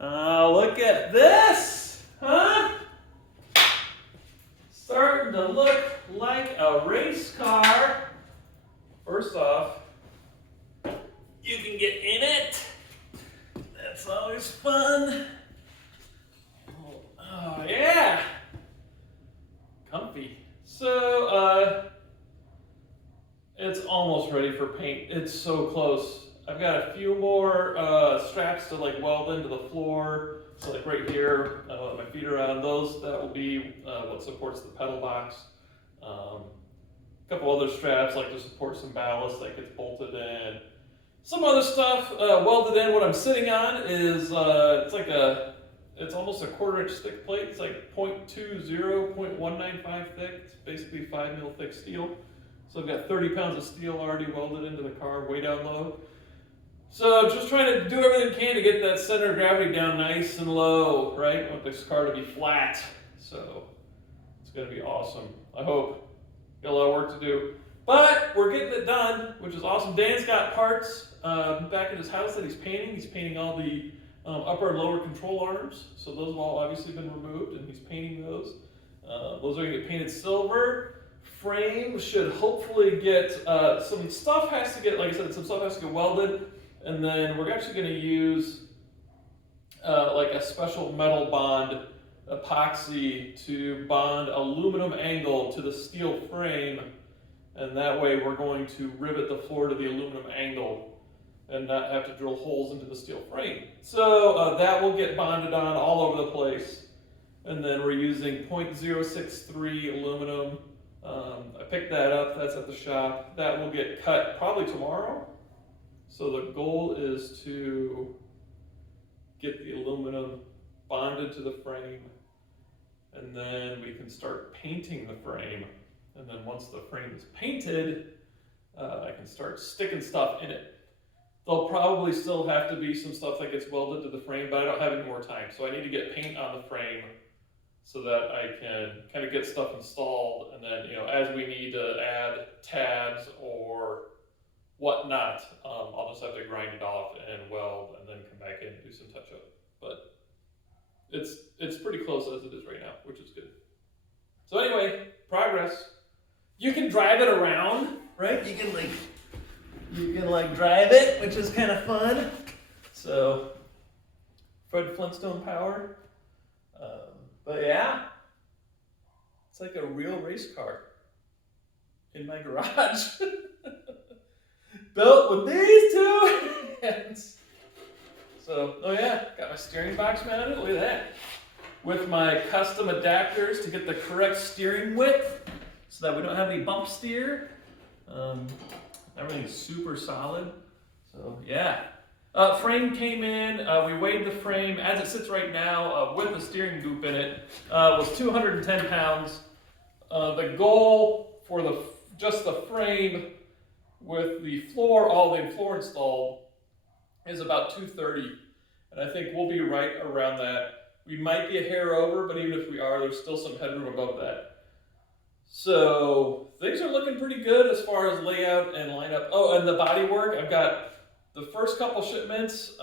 Look at this, huh? Starting to look like a race car. First off, you can get in it. That's always fun. Oh yeah, comfy. So, it's almost ready for paint. It's so close. I've got a few more straps to like weld into the floor. So like right here, my feet are on those. That will be what supports the pedal box. A couple other straps like to support some ballast that gets bolted in. Some other stuff welded in. What I'm sitting on is it's almost a 1/4 inch thick plate. It's like 0.20, 0.195 thick. It's basically 5 mil thick steel. So I've got 30 pounds of steel already welded into the car, way down low. So just trying to do everything I can to get that center of gravity down nice and low, right? I want this car to be flat. So it's gonna be awesome. I hope. Got a lot of work to do. But we're getting it done, which is awesome. Dan's got parts back in his house that he's painting. He's painting all the upper and lower control arms. So those have all obviously been removed and he's painting those. Those are gonna get painted silver. Frame should hopefully get, some stuff has to get, like I said, some stuff has to get welded. And then we're actually gonna use like a special metal bond epoxy to bond aluminum angle to the steel frame. And that way we're going to rivet the floor to the aluminum angle and not have to drill holes into the steel frame. So that will get bonded on all over the place. And then we're using 0.063 aluminum. I picked that up, that's at the shop. That will get cut probably tomorrow. So the goal is to get the aluminum bonded to the frame, and then we can start painting the frame. And then once the frame is painted, I can start sticking stuff in it. There'll probably still have to be some stuff that gets welded to the frame, but I don't have any more time. So I need to get paint on the frame so that I can kind of get stuff installed. And then, as we need to add tabs or whatnot, I'll just have to grind it off and weld and then come back in and do some touch up. But it's pretty close as it is right now, which is good. So anyway, progress. You can drive it around, right? You can drive it, which is kind of fun. So Fred Flintstone power. But yeah, it's like a real race car in my garage. Built with these two hands. So, oh yeah, got my steering box mounted, look at that. With my custom adapters to get the correct steering width so that we don't have any bump steer. Everything's super solid. So yeah. Frame came in, we weighed the frame as it sits right now with the steering goop in it, was 210 pounds. The goal for just the frame with the floor, all the floor installed, is about 230. And I think we'll be right around that. We might be a hair over, but even if we are, there's still some headroom above that. So things are looking pretty good as far as layout and lineup. Oh, and the body work, I've got the first couple shipments.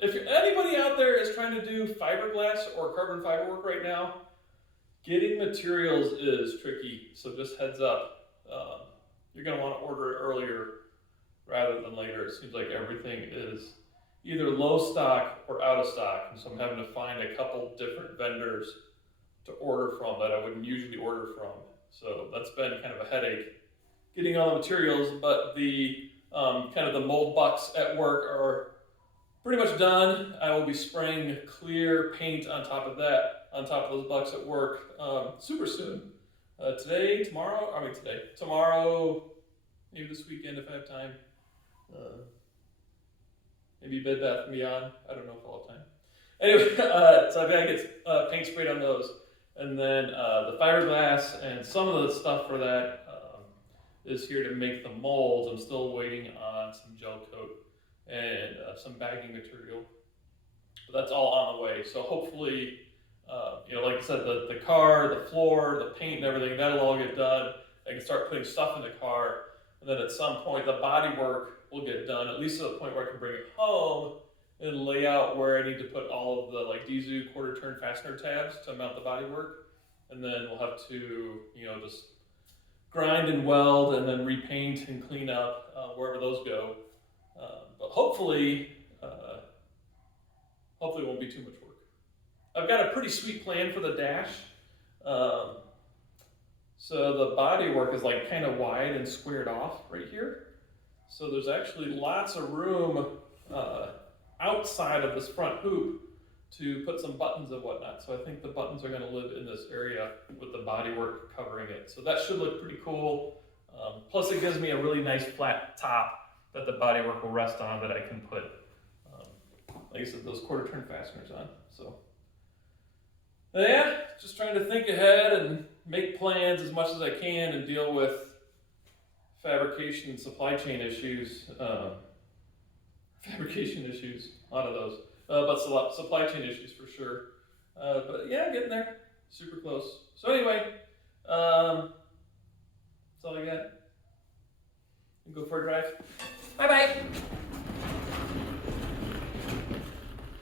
If anybody out there is trying to do fiberglass or carbon fiber work right now, getting materials is tricky. So just heads up. You're going to want to order it earlier rather than later. It seems like everything is either low stock or out of stock. And so I'm having to find a couple different vendors to order from that I wouldn't usually order from. So that's been kind of a headache getting all the materials, but the kind of the mold bucks at work are pretty much done. I will be spraying clear paint on top of that, on top of those bucks at work super soon. Tomorrow, maybe this weekend if I have time. Maybe Bed Bath & Beyond, I don't know if I'll have time. Anyway, so I've got to get paint sprayed on those. And then the fiberglass and some of the stuff for that is here to make the molds. I'm still waiting on some gel coat and some bagging material. But that's all on the way. So hopefully, like I said, the car, the floor, the paint and everything, that'll all get done. I can start putting stuff in the car. And then at some point, the body work will get done, at least to the point where I can bring it home and lay out out where I need to put all of the like Dizu quarter turn fastener tabs to mount the bodywork, and then we'll have to, you know, just grind and weld and then repaint and clean up wherever those go. But hopefully it won't be too much work. I've got a pretty sweet plan for the dash. So the bodywork is like kind of wide and squared off right here. So there's actually lots of room outside of this front hoop to put some buttons and whatnot. So I think the buttons are going to live in this area with the bodywork covering it. So that should look pretty cool. Plus it gives me a really nice flat top that the bodywork will rest on that I can put, like I said, those quarter turn fasteners on. So yeah, just trying to think ahead and make plans as much as I can and deal with fabrication and supply chain issues. Fabrication issues, a lot of those. But supply chain issues for sure. But yeah, getting there, super close. So anyway, that's all I got. Go for a drive. Bye-bye.